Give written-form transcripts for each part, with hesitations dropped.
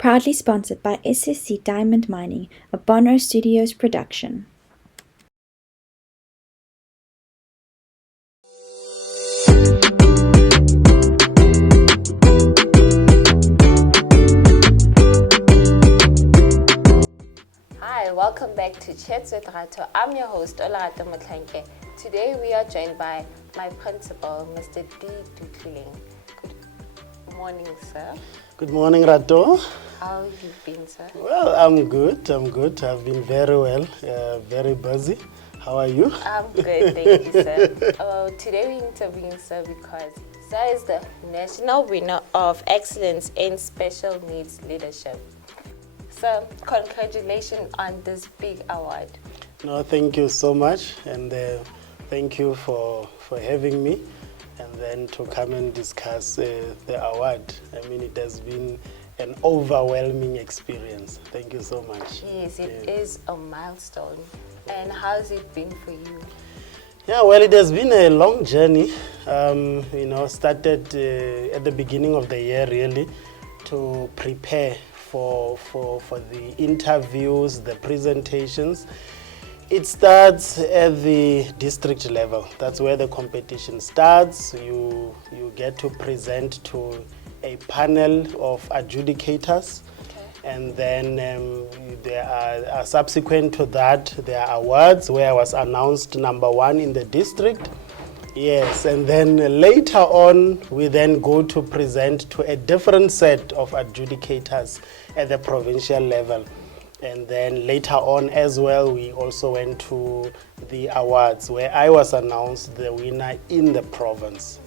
Proudly sponsored by SSC Diamond Mining, a Bono Studios production. Hi, welcome back to Chats with Rato. I'm your host, Olerato Motlhanke. Today we are joined by my principal, Mr. D. Dutliling. Good morning, sir. Good morning, Rato. How have you been, sir? Well, I'm good. I've been very well, very busy. How are you? I'm good, thank you, sir. Today we're interviewing sir because sir is the national winner of Excellence in Special Needs Leadership. Sir, congratulations on this big award. No, thank you so much, and thank you for having me, and then to come and discuss the award. I mean, it has been an overwhelming experience. Thank you so much. Yes, it is a milestone. And how's it been for you? Yeah, well, it has been a long journey. Started at the beginning of the year, really, to prepare for the interviews, the presentations. It starts at the district level. That's where the competition starts. You get to present to a panel of adjudicators. And then there are subsequent to that, there are awards where I was announced number one in the district. Yes, and then later on, we then go to present to a different set of adjudicators at the provincial level. And then later on as well, we also went to the awards where I was announced the winner in the province,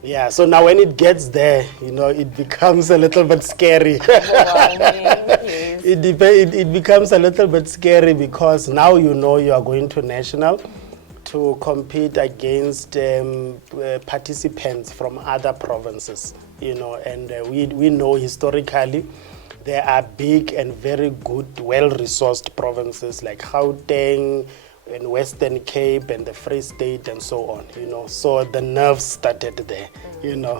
Yeah, so now when it gets there, it becomes a little bit scary. Yes. It becomes a little bit scary because now you are going to national to compete against participants from other provinces, and we know historically there are big and very good, well-resourced provinces like Gauteng and Western Cape and the Free State and so on, so the nerves started there,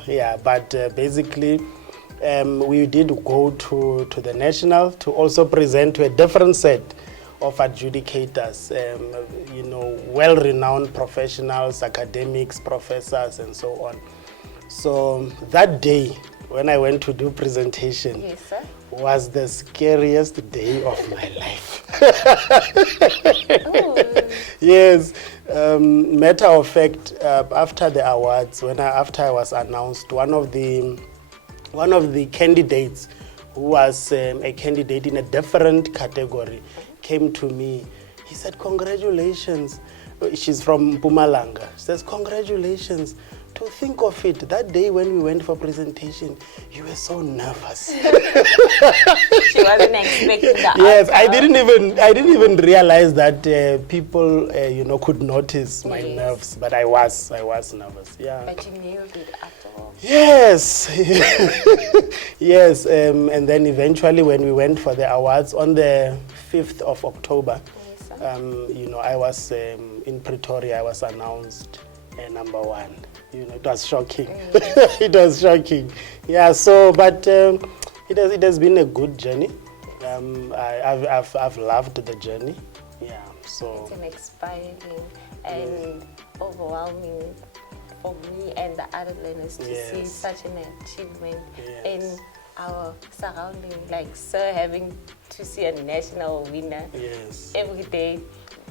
yeah, but basically we did go to the national to also present to a different set of adjudicators, well-renowned professionals, academics, professors, and so on. So that day, when I went to do presentation, Yes, sir. was the scariest day of my life. Oh. Yes, matter of fact, after the awards, after I was announced, one of the candidates who was a candidate in a different category came to me. He said, "Congratulations." She's from Mpumalanga. She says, "Congratulations. To think of it, that day when we went for presentation, you were so nervous." She wasn't expecting that. Yes, I didn't even realize that people could notice my nerves, but I was nervous. Yeah. But you nailed it after all. Yes, yes, and then eventually when we went for the awards on the 5th of October, Yes, sir. I was in Pretoria. I was announced number one. It was shocking. It was shocking. Yeah. So, but it has been a good journey. I've loved the journey. Yeah. So It's an inspiring and overwhelming for me and the other learners to see Yes. such an achievement Yes. in our surrounding, like sir having to see a national winner yes. every day.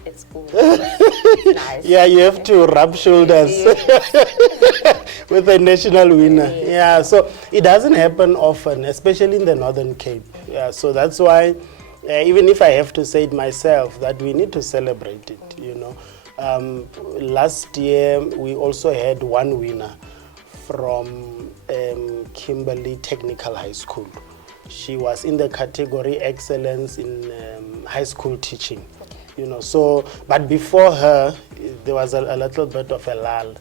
It's cool. It's nice. Yeah, you have to rub shoulders with a national winner. Yes. Yeah, so it doesn't happen often, especially in the Northern Cape. Yeah, so that's why, even if I have to say it myself, that we need to celebrate it. Last year we also had one winner from Kimberley Technical High School. She was in the category Excellence in High School Teaching. So, but before her, there was a little bit of a lull,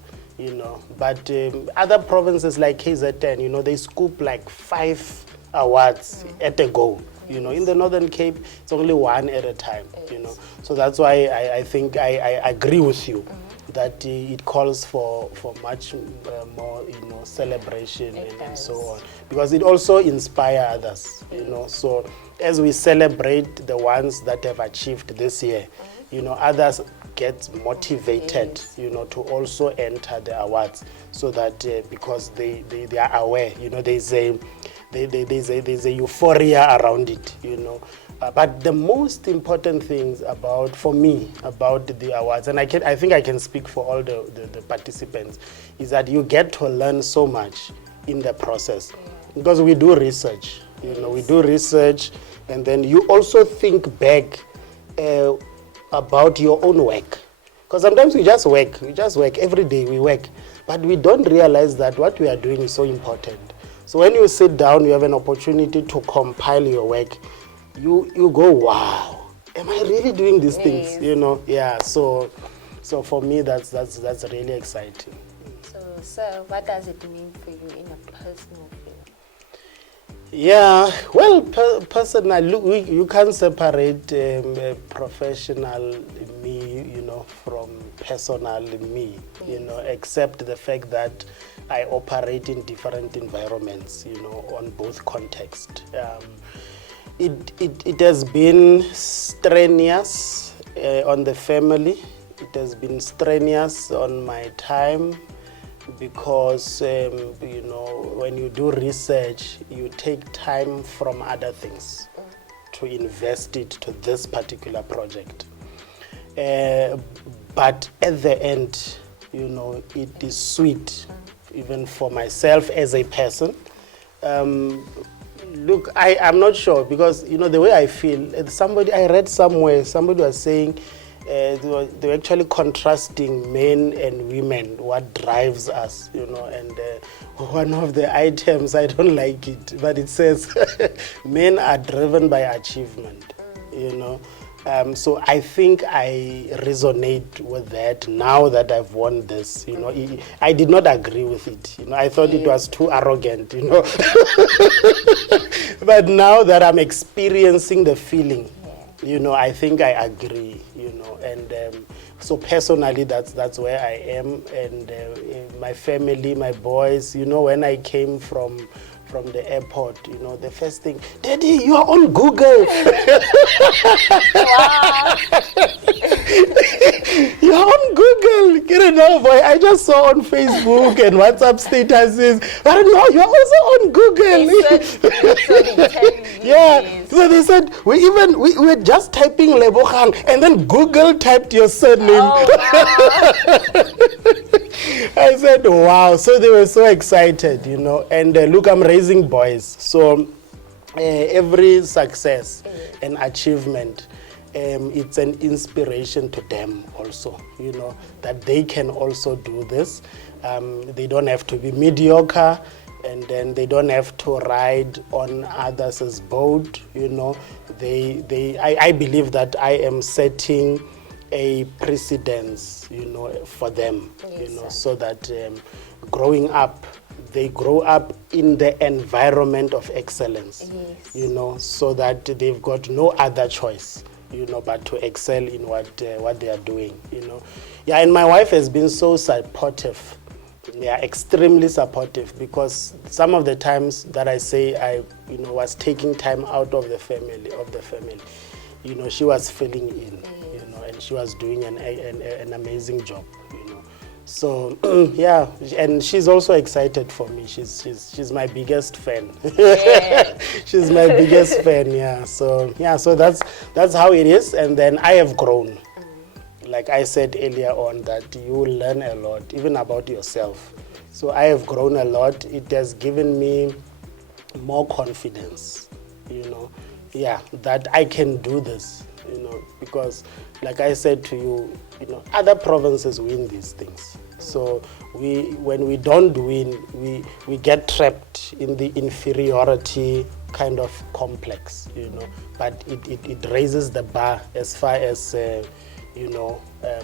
But other provinces like KZN, they scoop like 5 awards at a go. In the Northern Cape, it's only one at a time, So that's why I think I agree with you that it calls for much more, celebration and so on, because it also inspires others, So as we celebrate the ones that have achieved this year, others get motivated, to also enter the awards, so that because they are aware, there's a euphoria around it, but the most important things for me about the awards, and I think I can speak for all the participants, is that you get to learn so much in the process, because we do research, we do research, and then you also think back about your own work. Because sometimes we just work every day, we work, but we don't realize that what we are doing is so important. So when you sit down, you have an opportunity to compile your work, you go, wow, am I really doing these things? Yeah, so for me, that's really exciting. So what does it mean for you in a personal way? Yeah, well, personally, you can't separate professional me, from personal me, except the fact that I operate in different environments, on both contexts. It has been strenuous on the family. It has been strenuous on my time, because when you do research, you take time from other things to invest it to this particular project. But at the end, it is sweet, even for myself as a person. Look, I'm not sure, because the way I feel, I read somewhere, somebody was saying they were actually contrasting men and women, what drives us, and one of the items, I don't like it, but it says men are driven by achievement, so I think I resonate with that now that I've won this. I did not agree with it. I thought it was too arrogant. But now that I'm experiencing the feeling, I think I agree. And so personally, that's where I am, and my family, my boys. When I came from the airport, the first thing, Daddy, you are on Google. Wow. You're on Google. Boy, I just saw on Facebook and WhatsApp statuses, but no, you're also on Google. Yeah, so they said, we were just typing Lebogang, and then Google typed your surname. Oh, wow. I said, wow. So they were so excited, and look, I'm raising boys. So every success and achievement, it's an inspiration to them also, that they can also do this. They don't have to be mediocre, and then they don't have to ride on others' boat, I believe that I am setting a precedence, for them, so that growing up, they grow up in the environment of excellence, so that they've got no other choice, but to excel in what they are doing, Yeah, and my wife has been so supportive. Yeah, extremely supportive, because some of the times that I say I, was taking time out of the family, she was filling in, and she was doing an amazing job, So yeah, and she's also excited for me. She's my biggest fan. Yeah. She's my biggest fan. Yeah. So that's how it is. And then I have grown. Like I said earlier on, that you will learn a lot, even about yourself. So I have grown a lot. It has given me more confidence, that I can do this, because like I said to you, other provinces win these things. So when we don't win, we get trapped in the inferiority kind of complex, but it raises the bar as far as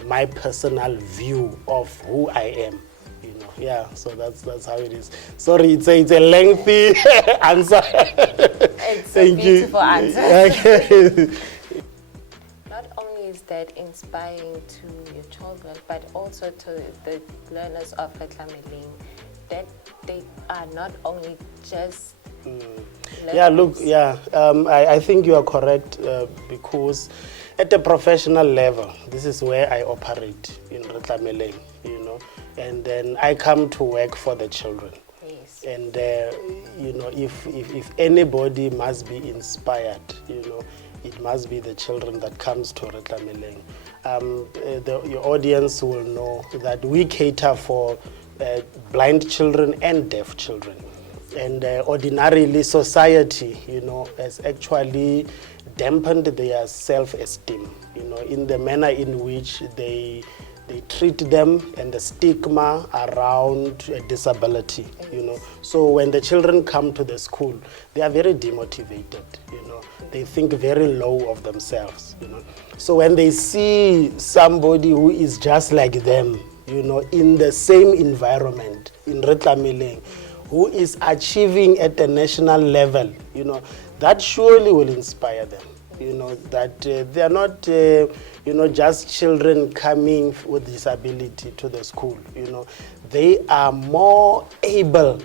my personal view of who I am. Yeah, so that's how it is. Sorry, it's a lengthy answer. It's a beautiful answer. Okay. Not only is that inspiring to your children, but also to the learners of Retlameleng, that they are not only just Yeah, look, I think you are correct because at a professional level, this is where I operate in Retlameleng, you know, and then I come to work for the children. Yes. And, you know, if anybody must be inspired, you know, it must be the children that comes to Retlameleng. Your audience will know that we cater for blind children and deaf children. And ordinarily, society, you know, has actually dampened their self-esteem, you know, in the manner in which they treat them and the stigma around disability, you know. So when the children come to the school, they are very demotivated, you know. They think very low of themselves, you know. So when they see somebody who is just like them, you know, in the same environment, in Retlameleng, who is achieving at the national level, you know, that surely will inspire them. You know, that they are not, you know, just children coming with disability to the school. You know, they are more able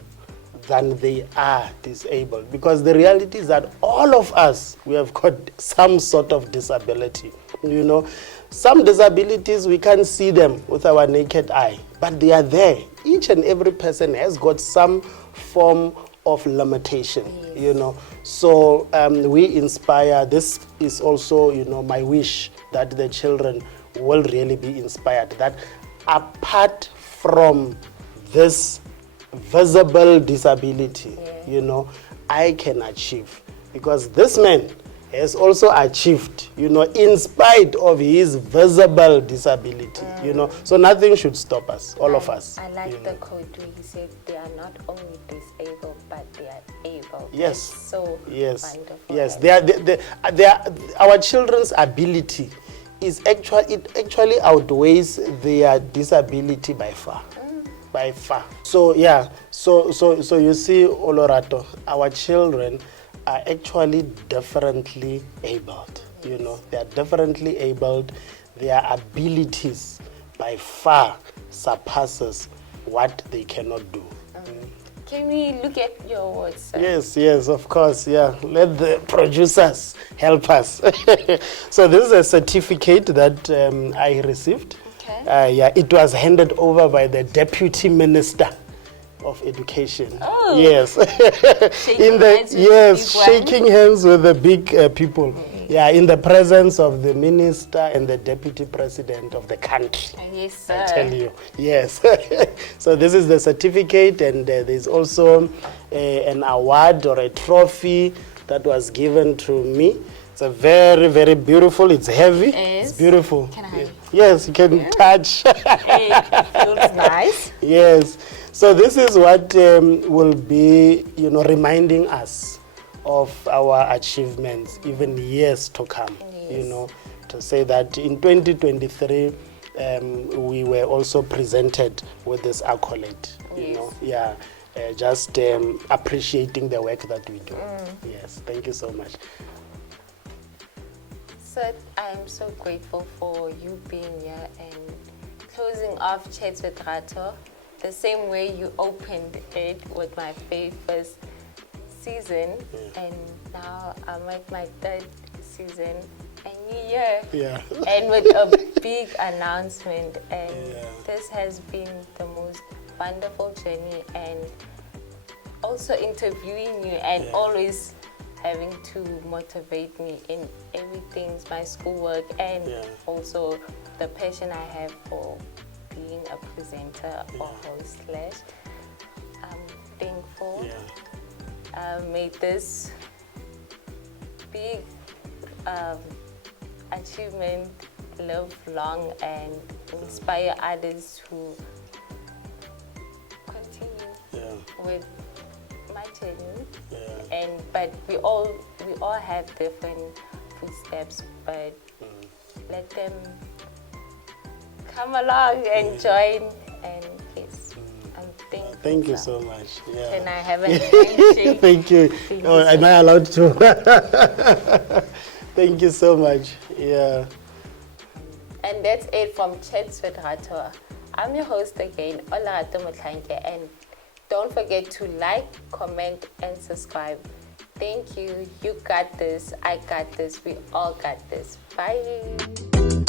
than they are disabled, because the reality is that all of us, we have got some sort of disability. You know, some disabilities we can't see them with our naked eye, but they are there. Each and every person has got some form of limitation, you know. So we inspire. This is also, you know, my wish that the children will really be inspired, that apart from this visible disability, you know, I can achieve. Because this man has also achieved, you know, in spite of his visible disability, you know. So nothing should stop us, all of us. I like the quote where he said they are not only disabled, but they are able. Yes. That's so wonderful. Yes. They are, our children's ability is actually outweighs their disability by far. By far. So yeah, so you see, Olerato, our children are actually differently abled. You know, they are differently abled. Their abilities by far surpasses what they cannot do. Can we look at your words, sir? Yes, of course, yeah. Let the producers help us. So this is a certificate that I received. Okay. Yeah, it was handed over by the Deputy Minister of Education. Oh. Yes. Shaking hands with the big people. Yeah, in the presence of the minister and the deputy president of the country. Yes, sir. I tell you, yes. So this is the certificate, and there's also an award or a trophy that was given to me. It's a very, very beautiful. It's heavy. It's beautiful. Can I? Yes, you can touch. It feels nice. Yes. So this is what will be, you know, reminding us of our achievements, even years to come. You know, to say that in 2023 we were also presented with this accolade. You know, yeah, just appreciating the work that we do. Yes, thank you so much. So I'm so grateful for you being here and closing off Chats with Rato the same way you opened it with my very first season, and now I'm at my third season, a new year, and with a big announcement, and this has been the most wonderful journey, and also interviewing you and always having to motivate me in everything, my schoolwork, and also the passion I have for being a presenter or host slash. I'm thankful. May this big achievement live long and inspire others to continue with my journey. But we all have different footsteps, but let them come along and join, and yes, I'm thankful. Thank you so much. Yeah. Can I have a handshake? Thank you. Am I allowed to? Thank you so much. Yeah. And that's it from Chats with Rato. I'm your host again, Olerato Motlhanke, and don't forget to like, comment, and subscribe. Thank you. You got this. I got this. We all got this. Bye.